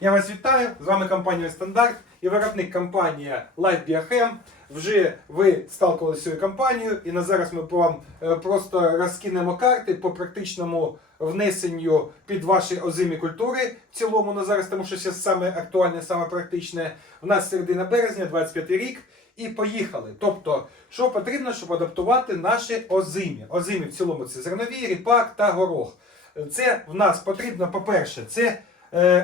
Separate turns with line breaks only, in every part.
Я вас вітаю. З вами компанія Стандарт і виробник компанія Life Biochem. Вже ви сталкувалися з цією компанією, і на зараз ми вам е, просто розкинемо карти по практичному внесенню під ваші озимі культури в цілому на зараз, тому що це саме актуальне, саме практичне. У нас середина березня, 25 рік. І поїхали. Тобто, що потрібно, щоб адаптувати наші озимі? Озимі в цілому це зернові, ріпак та горох. Це в нас потрібно, по-перше, це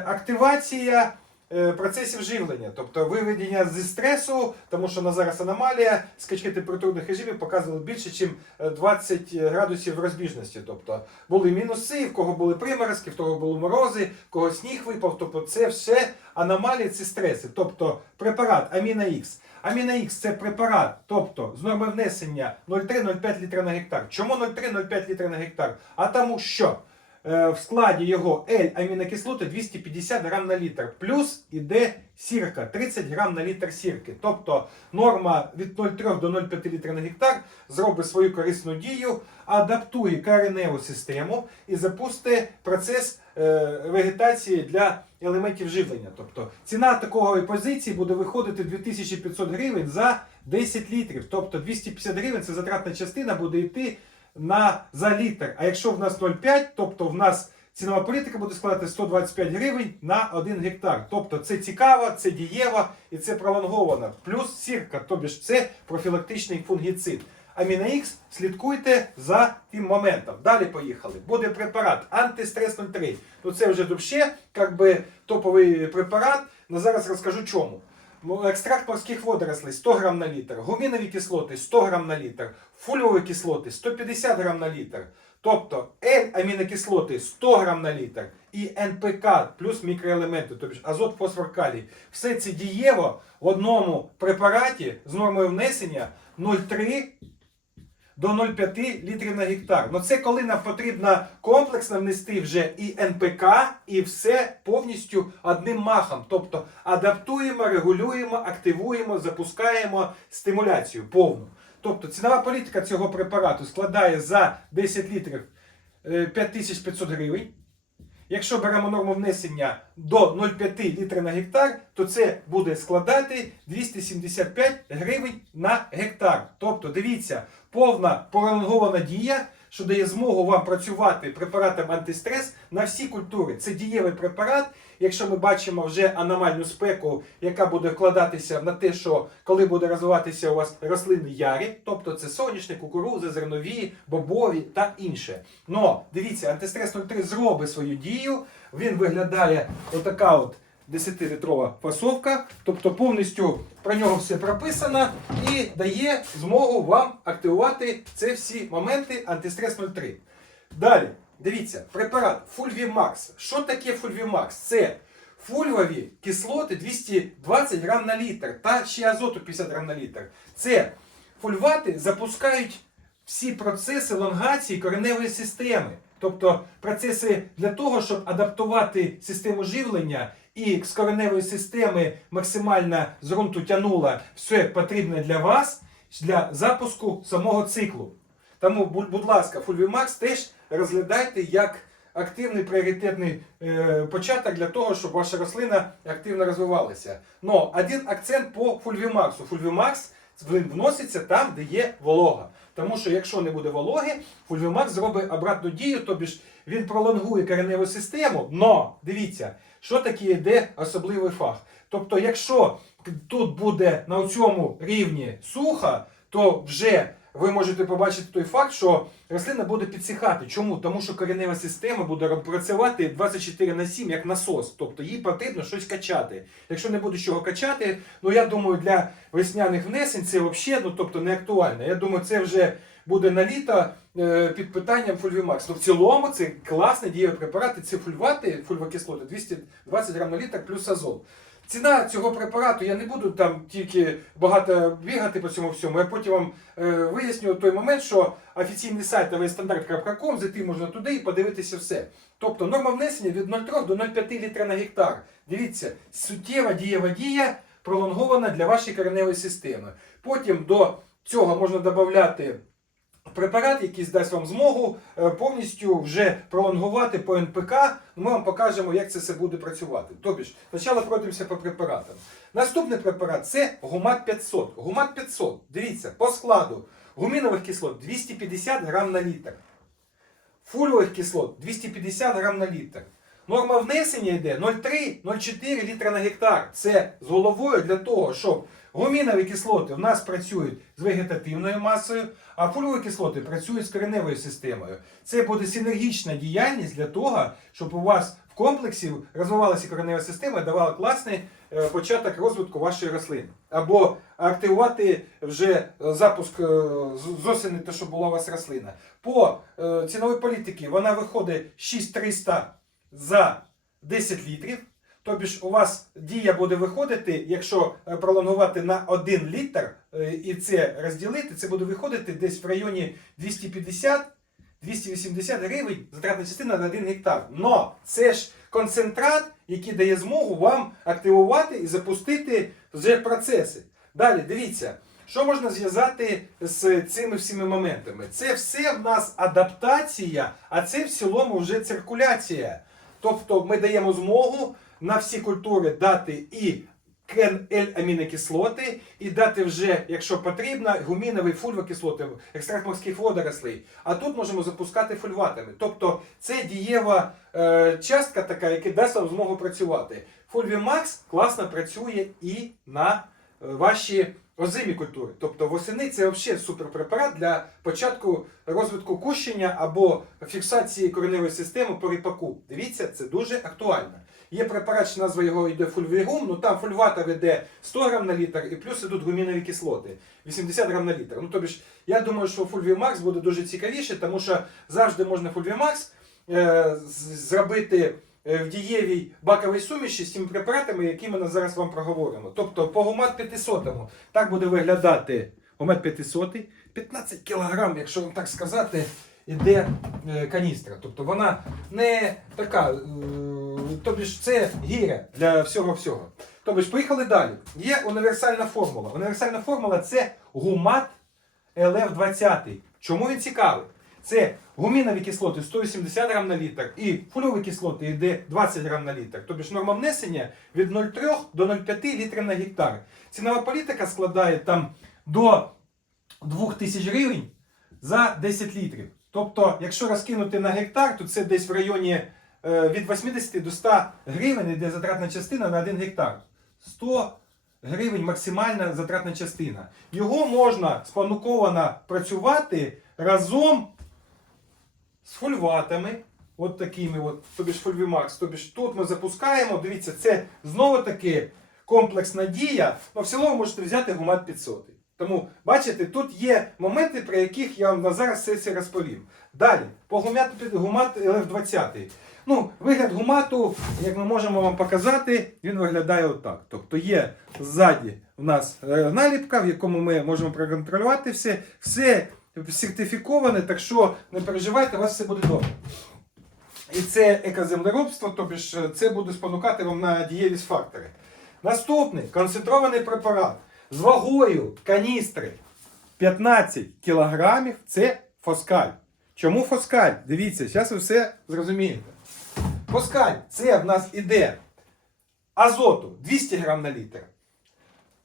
активація е, процесів живлення, тобто виведення зі стресу, тому що на зараз аномалія, скачки температурних режимів показували більше, ніж 20 градусів розбіжності. Тобто були мінуси, в кого були приморозки, в кого були морози, в кого сніг випав. Тобто це все аномалії, це стреси. Тобто препарат Аміна Х. Аміна Х це препарат, тобто з норми внесення 0,3-0,5 літра на гектар. Чому 0,3-0,5 літра на гектар? А тому що е, в складі його L-амінокислоти 250 грам на літр, плюс іде сірка 30 грам на літр сірки. Тобто норма від 0,3 до 0,5 літра на гектар зробить свою корисну дію, адаптує кореневу систему і запустить процес е, вегетації для елементів живлення. Тобто ціна такої позиції буде виходити 2500 гривень за 10 літрів. Тобто 250 гривень це затратна частина буде йти на за літр. А якщо в нас 0,5, тобто в нас цінова політика буде складати 125 гривень на 1 гектар. Тобто це цікаво, це дієво і це пролонговано. Плюс сірка, тобто ж це профілактичний фунгіцид. Х, слідкуйте за тим моментом. Далі поїхали. Буде препарат антистрес 03. Ну це вже вообще, как би топовий препарат. Но зараз розкажу чому. Ну, Екстракт морських водорослей 100 грам на літр, гумінові кислоти 100 грам на літр, фульові кислоти 150 грам на літр. Тобто L-амінокислоти 100 грам на літр і НПК плюс мікроелементи, тобто азот, фосфор, калій. Все це дієво в одному препараті з нормою внесення 0,3 до 0,5 літрів на гектар. Ну це коли нам потрібно комплексно внести вже і НПК, і все повністю одним махом. Тобто адаптуємо, регулюємо, активуємо, запускаємо стимуляцію повну. Тобто цінова політика цього препарату складає за 10 літрів е, 5500 гривень. Якщо беремо норму внесення до 0,5 літра на гектар, то це буде складати 275 гривень на гектар. Тобто, дивіться, повна пролонгована дія, що дає змогу вам працювати препаратом антистрес на всі культури. Це дієвий препарат. Якщо ми бачимо вже аномальну спеку, яка буде вкладатися на те, що коли буде розвиватися у вас рослини ярі, тобто це соняшник, кукурудзи, зернові, бобові та інше. Но дивіться, антистрес 03 зробить свою дію. Він виглядає отака от 10-літрова фасовка, тобто повністю про нього все прописано і дає змогу вам активувати ці всі моменти антистрес 03. Далі, дивіться, препарат Fulvimax. Що таке Fulvimax? Це фульвові кислоти 220 грам на літр та ще азоту 50 грам на літр. Це фульвати запускають всі процеси лонгації кореневої системи. Тобто процеси для того, щоб адаптувати систему живлення і з кореневої системи максимально з ґрунту тянула все потрібне для вас для запуску самого циклу. Тому, будь, ласка, Fulvimax теж розглядайте як активний пріоритетний е, початок для того, щоб ваша рослина активно розвивалася. Но один акцент по Fulvimax. Fulvimax вноситься там, де є волога. Тому що якщо не буде вологи, фульвімак зробить обратну дію, тобі ж він пролонгує кореневу систему. Но дивіться, що таке йде особливий фах. Тобто, якщо тут буде на цьому рівні суха, то вже ви можете побачити той факт, що рослина буде підсихати. Чому? Тому що коренева система буде працювати 24 на 7 як насос. Тобто їй потрібно щось качати. Якщо не буде чого качати, ну я думаю, для весняних внесень це взагалі ну, тобто, не актуально. Я думаю, це вже буде на літо е, під питанням фульвімакс. Ну в цілому це класний дієвий препарат, ці фульвати, фульвокислоти 220 грам на літр плюс азот. Ціна цього препарату, я не буду там тільки багато бігати по цьому всьому. Я потім вам е, виясню той момент, що офіційний сайт avstandarт.com, зайти можна туди і подивитися все. Тобто норма внесення від 0,3 до 0,5 літра на гектар. Дивіться, суттєва дієва дія пролонгована для вашої кореневої системи. Потім до цього можна додати препарат, який дасть вам змогу е, повністю вже пролонгувати по НПК. Ми вам покажемо, як це все буде працювати. Тобто, спочатку пройдемося по препаратам. Наступний препарат це Гумат 500. Гумат 500, дивіться, по складу гумінових кислот 250 грам на літр. Фульових кислот 250 грам на літр. Норма внесення йде 0,3-0,4 літра на гектар. Це з головою для того, щоб гумінові кислоти в нас працюють з вегетативною масою, а фульові кислоти працюють з кореневою системою. Це буде синергічна діяльність для того, щоб у вас в комплексі розвивалася коренева система і давала класний е, початок розвитку вашої рослини. Або активувати вже е, запуск е, з- осені, те, що була у вас рослина. По ціновій політиці вона виходить 6300 за 10 літрів. Тобі ж у вас дія буде виходити, якщо е, пролонгувати на 1 літр е, і це розділити, це буде виходити десь в районі 250-280 гривень затратна частина на 1 гектар. Но це ж концентрат, який дає змогу вам активувати і запустити вже процеси. Далі, дивіться, що можна зв'язати з цими всіми моментами? Це все в нас адаптація, а це в цілому вже циркуляція. Тобто ми даємо змогу на всі культури дати і кен-ель-амінокислоти, і дати вже, якщо потрібно, гумінові фульвокислоти, екстракт морських водорослей. А тут можемо запускати фульватами. Тобто це дієва е, частка така, яка дасть вам змогу працювати. Фульвімакс класно працює і на ваші озимі культури. Тобто восени це взагалі суперпрепарат для початку розвитку кущення або фіксації кореневої системи по ріпаку. Дивіться, це дуже актуально. Є препарат, що назва його йде фульвігум, ну там фульватор йде 100 грам на літр і плюс ідуть гумінові кислоти 80 грам на літр. Ну тобі ж, я думаю, що фульвімакс буде дуже цікавіше, тому що завжди можна фульвімакс е, зробити е, в дієвій баковій суміші з тими препаратами, які ми зараз вам проговоримо. Тобто по гумат 500 так буде виглядати гумат 500, 15 кг, якщо вам так сказати, іде е, каністра. Тобто вона не така, е, тобі це гіря для всього-всього. Тобто поїхали далі. Є універсальна формула. Універсальна формула це гумат ЛФ20. Чому він цікавий? Це гумінові кислоти 180 грам на літр і фульові кислоти йде 20 грам на літр. Тобто ж норма внесення від 0,3 до 0,5 літрів на гектар. Цінова політика складає там до 2000 гривень за 10 літрів. Тобто, якщо розкинути на гектар, то це десь в районі е, від 80 до 100 гривень йде затратна частина на 1 гектар. 100 гривень максимальна затратна частина. Його можна спонуковано працювати разом з фульватами. От такими, от, тобі ж фульвімакс. Тобі ж тут ми запускаємо. Дивіться, це знову таки комплексна дія. Ну, в цілому можете взяти гумат 500. Тому, бачите, тут є моменти, про яких я вам на зараз все це розповім. Далі, по гумат, гумат ЛФ-20. Ну, вигляд гумату, як ми можемо вам показати, він виглядає отак. Тобто є ззаді в нас е, наліпка, в якому ми можемо проконтролювати все. Все сертифіковане, так що не переживайте, у вас все буде добре. І це екоземлеробство, тобто ж це буде спонукати вам на дієвість фактори. Наступний концентрований препарат з вагою каністри 15 кілограмів це фоскаль. Чому фоскаль? Дивіться, зараз ви все зрозумієте. Фоскаль це в нас іде азоту 200 грам на літр,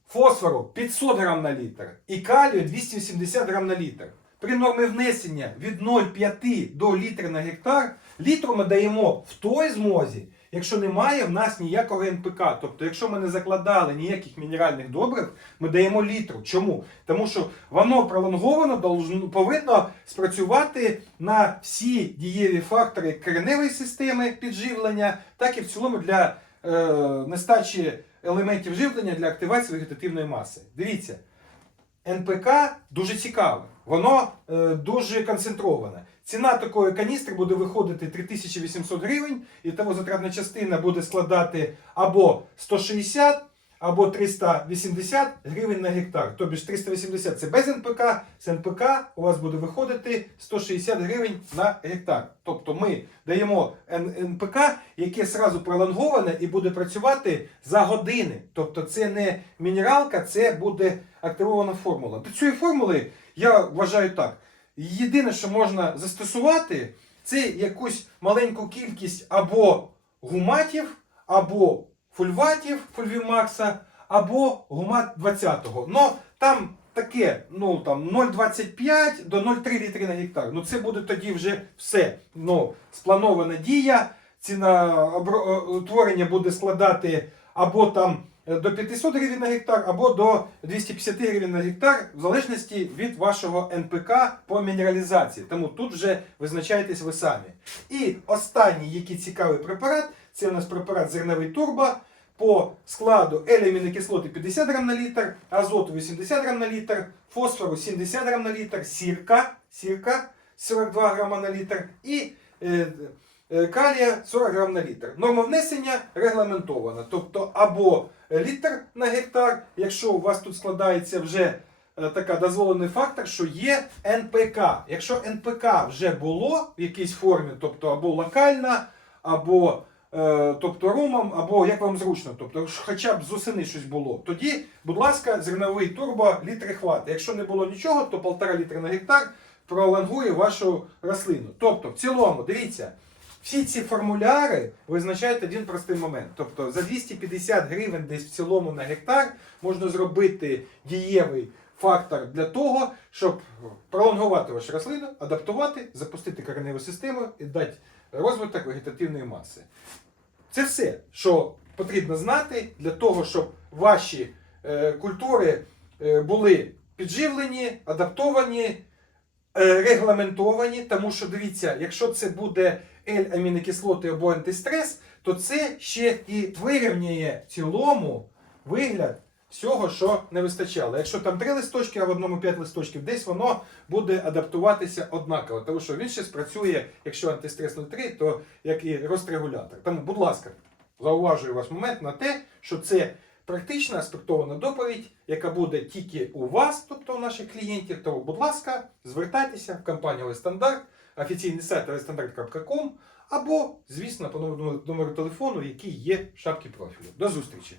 фосфору 500 грам на літр і калію 280 грам на літр. При нормі внесення від 0,5 до літра на гектар літру ми даємо в той змозі, якщо немає в нас ніякого НПК. Тобто, якщо ми не закладали ніяких мінеральних добрив, ми даємо літру. Чому? Тому що воно пролонговано повинно спрацювати на всі дієві фактори кореневої системи підживлення, так і в цілому для е, нестачі елементів живлення для активації вегетативної маси. Дивіться. НПК дуже цікаве, воно е, дуже концентроване. Ціна такої каністри буде виходити 3800 гривень, і тому затратна частина буде складати або 160, або 380 гривень на гектар. Тобто ж 380 це без НПК, з НПК у вас буде виходити 160 гривень на гектар. Тобто ми даємо НПК, яке сразу пролонговане і буде працювати за години. Тобто це не мінералка, це буде активована формула. До цієї формули я вважаю так. єдине, що можна застосувати, це якусь маленьку кількість або гуматів, або фульватів фульвімакса, або гумат 20-го. Ну, там таке, ну там 0,25 до 0,3 літри на гектар. Ну це буде тоді вже все. Ну, спланована дія. Ціна е, утворення буде складати або там до 500 гривень на гектар, або до 250 гривень на гектар, в залежності від вашого НПК по мінералізації. Тому тут вже визначайтесь ви самі. І останній, який цікавий препарат, це у нас препарат зерновий турбо. По складу елемінокислоти 50 грам на літр, азоту 80 грам на літр, фосфору 70 грам на літр, сірка, сірка 42 грама на літр і е, е, калія 40 грам на літр. Норма внесення регламентована. Тобто або літр на гектар, якщо у вас тут складається вже е, така дозволений фактор, що є НПК. Якщо НПК вже було в якійсь формі, тобто або локальна, або е, тобто румом, або як вам зручно, тобто хоча б з осени щось було. Тоді, будь ласка, зерновий турбо літри хватить. Якщо не було нічого, то 1,5 літра на гектар пролонгує вашу рослину. Тобто, в цілому, дивіться, всі ці формуляри визначають один простий момент. Тобто за 250 гривень десь в цілому на гектар можна зробити дієвий фактор для того, щоб пролонгувати вашу рослину, адаптувати, запустити кореневу систему і дати розвиток вегетативної маси. Це все, що потрібно знати для того, щоб ваші е, культури е, були підживлені, адаптовані, регламентовані. Тому що дивіться, якщо це буде L-амінокислоти або антистрес, то це ще і вирівнює в цілому вигляд всього, що не вистачало. Якщо там три листочки, а в одному п'ять листочків, десь воно буде адаптуватися однаково. Тому що він ще спрацює, якщо антистрес 03, то як і розрегулятор. Тому, будь ласка, зауважую вас момент на те, що це практична аспектована доповідь, яка буде тільки у вас, тобто у наших клієнтів. то, будь ласка, звертайтеся в компанію Стандарт, офіційний сайт standard.com або, звісно, по номеру телефону, який є в шапці профілю. До зустрічі!